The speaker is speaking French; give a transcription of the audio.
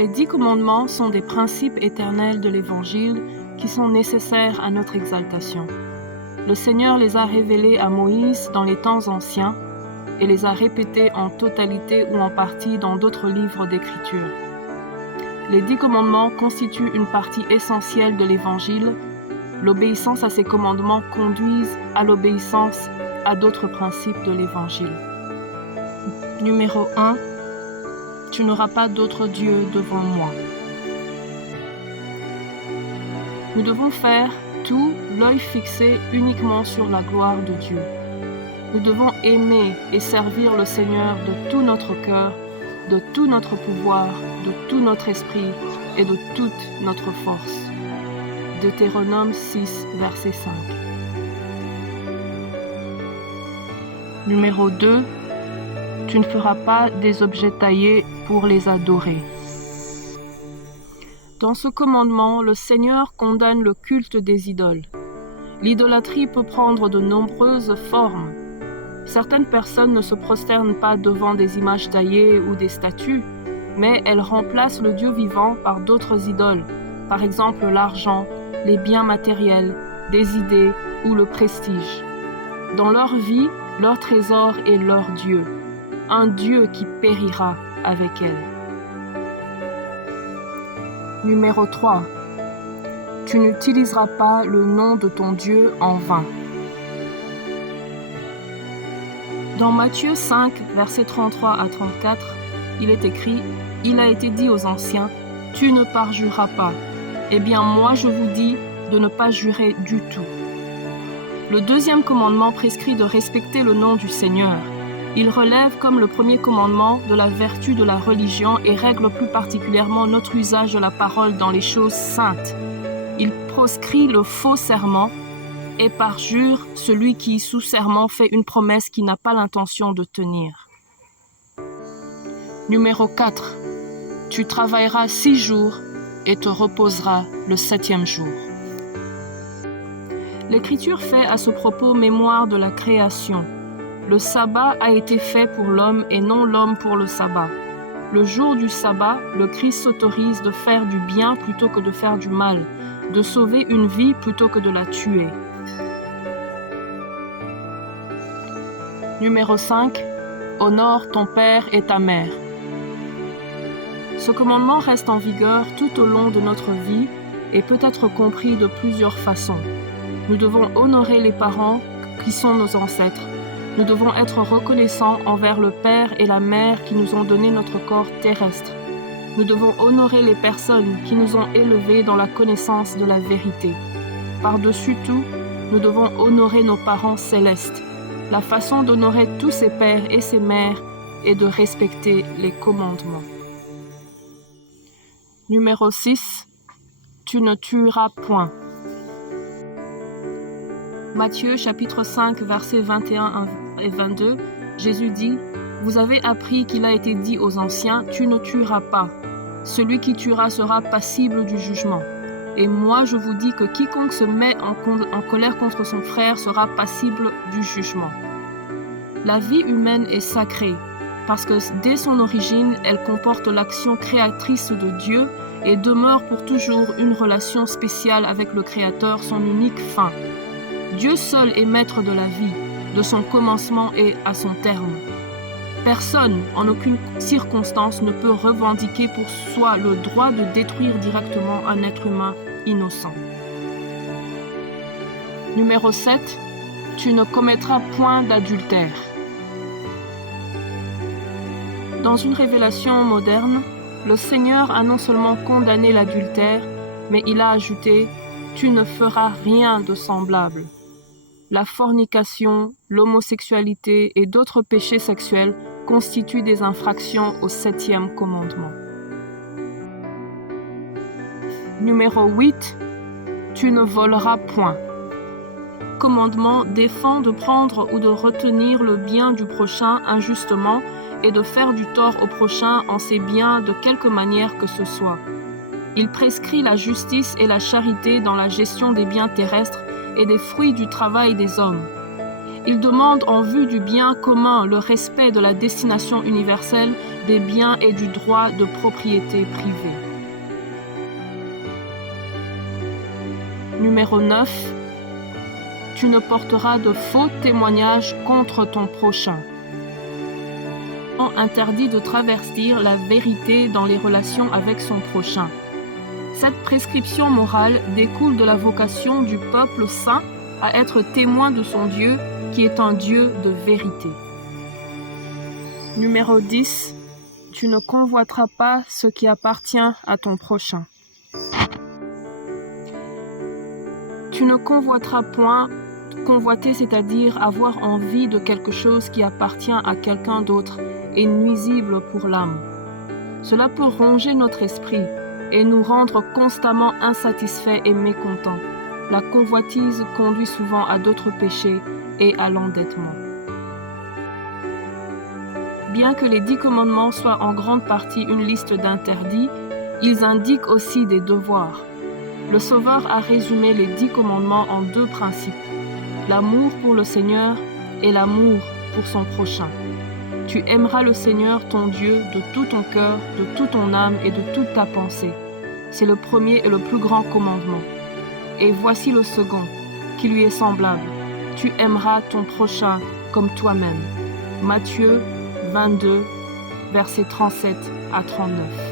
Les 10 commandements sont des principes éternels de l'Évangile qui sont nécessaires à notre exaltation. Le Seigneur les a révélés à Moïse dans les temps anciens et les a répétés en totalité ou en partie dans d'autres livres d'Écriture. Les 10 commandements constituent une partie essentielle de l'Évangile. L'obéissance à ces commandements conduit à l'obéissance à d'autres principes de l'Évangile. Numéro 1. Tu n'auras pas d'autre Dieu devant moi. Nous devons faire tout, l'œil fixé uniquement sur la gloire de Dieu. Nous devons aimer et servir le Seigneur de tout notre cœur, de tout notre pouvoir, de tout notre esprit et de toute notre force. Deutéronome 6, verset 5. Numéro 2. Tu ne feras pas des objets taillés pour les adorer. Dans ce commandement, le Seigneur condamne le culte des idoles. L'idolâtrie peut prendre de nombreuses formes. Certaines personnes ne se prosternent pas devant des images taillées ou des statues, mais elles remplacent le Dieu vivant par d'autres idoles, par exemple l'argent, les biens matériels, des idées ou le prestige. Dans leur vie, leur trésor est leur Dieu, un Dieu qui périra avec elles. Numéro 3. Tu n'utiliseras pas le nom de ton Dieu en vain. Dans Matthieu 5, versets 33 à 34, il est écrit « Il a été dit aux anciens, tu ne parjureras pas. Eh bien, moi je vous dis de ne pas jurer du tout. » Le deuxième commandement prescrit de respecter le nom du Seigneur. Il relève comme le premier commandement de la vertu de la religion et règle plus particulièrement notre usage de la parole dans les choses saintes. Il proscrit le faux serment et parjure celui qui, sous serment, fait une promesse qu'il n'a pas l'intention de tenir. Numéro 4. Tu travailleras 6 jours et te reposeras le 7e jour. L'Écriture fait à ce propos mémoire de la création. Le sabbat a été fait pour l'homme et non l'homme pour le sabbat. Le jour du sabbat, le Christ s'autorise de faire du bien plutôt que de faire du mal, de sauver une vie plutôt que de la tuer. Numéro 5. Honore ton père et ta mère. Ce commandement reste en vigueur tout au long de notre vie et peut être compris de plusieurs façons. Nous devons honorer les parents qui sont nos ancêtres. Nous devons être reconnaissants envers le père et la mère qui nous ont donné notre corps terrestre. Nous devons honorer les personnes qui nous ont élevés dans la connaissance de la vérité. Par-dessus tout, nous devons honorer nos parents célestes. La façon d'honorer tous ces pères et ces mères est de respecter les commandements. Numéro 6. Tu ne tueras point. Matthieu chapitre 5, versets 21 et 22, Jésus dit « Vous avez appris qu'il a été dit aux anciens, tu ne tueras pas. Celui qui tuera sera passible du jugement. Et moi je vous dis que quiconque se met en colère contre son frère sera passible du jugement. » La vie humaine est sacrée, parce que dès son origine, elle comporte l'action créatrice de Dieu et demeure pour toujours une relation spéciale avec le Créateur, son unique fin. Dieu seul est maître de la vie, de son commencement et à son terme. Personne, en aucune circonstance, ne peut revendiquer pour soi le droit de détruire directement un être humain innocent. Numéro 7. Tu ne commettras point d'adultère. Dans une révélation moderne, le Seigneur a non seulement condamné l'adultère, mais il a ajouté « Tu ne feras rien de semblable ». La fornication, l'homosexualité et d'autres péchés sexuels constituent des infractions au 7e commandement. Numéro 8. Tu ne voleras point. Commandement défend de prendre ou de retenir le bien du prochain injustement et de faire du tort au prochain en ses biens de quelque manière que ce soit. Il prescrit la justice et la charité dans la gestion des biens terrestres et des fruits du travail des hommes. Il demande en vue du bien commun le respect de la destination universelle des biens et du droit de propriété privée. Numéro 9. Tu ne porteras de faux témoignages contre ton prochain. On interdit de travestir la vérité dans les relations avec son prochain. Cette prescription morale découle de la vocation du peuple saint à être témoin de son Dieu, qui est un Dieu de vérité. Numéro 10. Tu ne convoiteras pas ce qui appartient à ton prochain. Tu ne convoiteras point. Convoiter, c'est-à-dire avoir envie de quelque chose qui appartient à quelqu'un d'autre, est nuisible pour l'âme. Cela peut ronger notre esprit et nous rendre constamment insatisfaits et mécontents. La convoitise conduit souvent à d'autres péchés et à l'endettement. Bien que les 10 commandements soient en grande partie une liste d'interdits, ils indiquent aussi des devoirs. Le Sauveur a résumé les 10 commandements en 2 principes: l'amour pour le Seigneur et l'amour pour son prochain. Tu aimeras le Seigneur ton Dieu de tout ton cœur, de toute ton âme et de toute ta pensée. C'est le premier et le plus grand commandement. Et voici le second, qui lui est semblable. Tu aimeras ton prochain comme toi-même. Matthieu 22, versets 37 à 39.